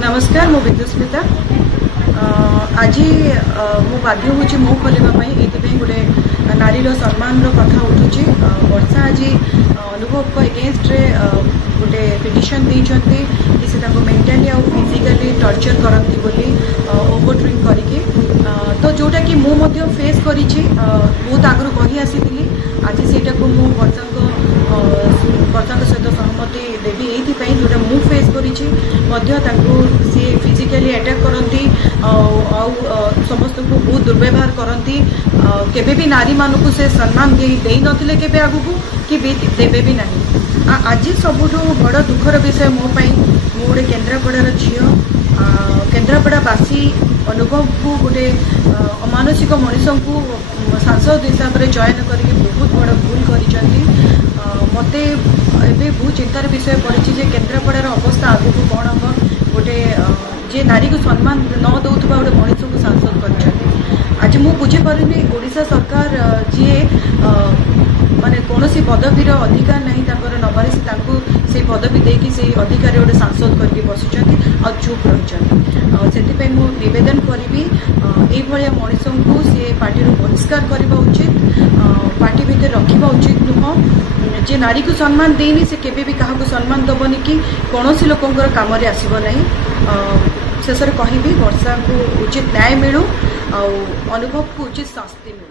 नमस्कार मु विद्युस्मिता आज मु बाध्य हूँ मो खोलवाई ये गोटे नारी सम्मान कथा उठुची वर्षा आज अनुभव को एगेन्स्ट गोटे पिटिशन देती कि से मेंटाली और फिजिकली टर्चर करती बोली ओवर ड्रिंक करके तो जोटा कि मु फेस करी बहुत आगु कही आसी आज से वर्षा सहित सहमति देवी ये जोटा मु फेस करी सी फिजिकली अटैक करती समस्त को बहुत दुर्व्यवहार करती केबे भी नारी मानू से सम्मान दे नथिले केबे आगु कि देवे भी नहीं आज सबुठ बड़ दुखर विषय मो गोटे केन्द्रापड़ार झील केन्द्रापड़ावासी अनुभव को गोटे अमानसिक मनीष को सांसद हिसाब से चयन करके बहुत बड़ भूल कर मते एबे बहुत चिंतार विषय पड़ी जे केन्द्रापड़ार अवस्था आगु कौन हम गोटे जे नारी को सम्मान न दौथुवा गोटे मनीष को सांसद कर आज मु बुझीपारे ओडिशा सरकार जी माने कौन सी पदवीर अधिकार नहीं नबार से पदवी देकी से अधिकारी गोटे सांसद करके बसुँच आ चुप रही से निवेदन करी ये मनीष को सी पार्टी बहिष्कार करने उचित पार्टी भितर रखा उचित नुह जे नारी को सम्मान देनी से केबे भी क्या सम्मान दबनी कि कौन लोकंर काम आसब ना शेष कहि वर्षा को उचित न्याय मिलू अनुभव को उचित शास्ति मिलू।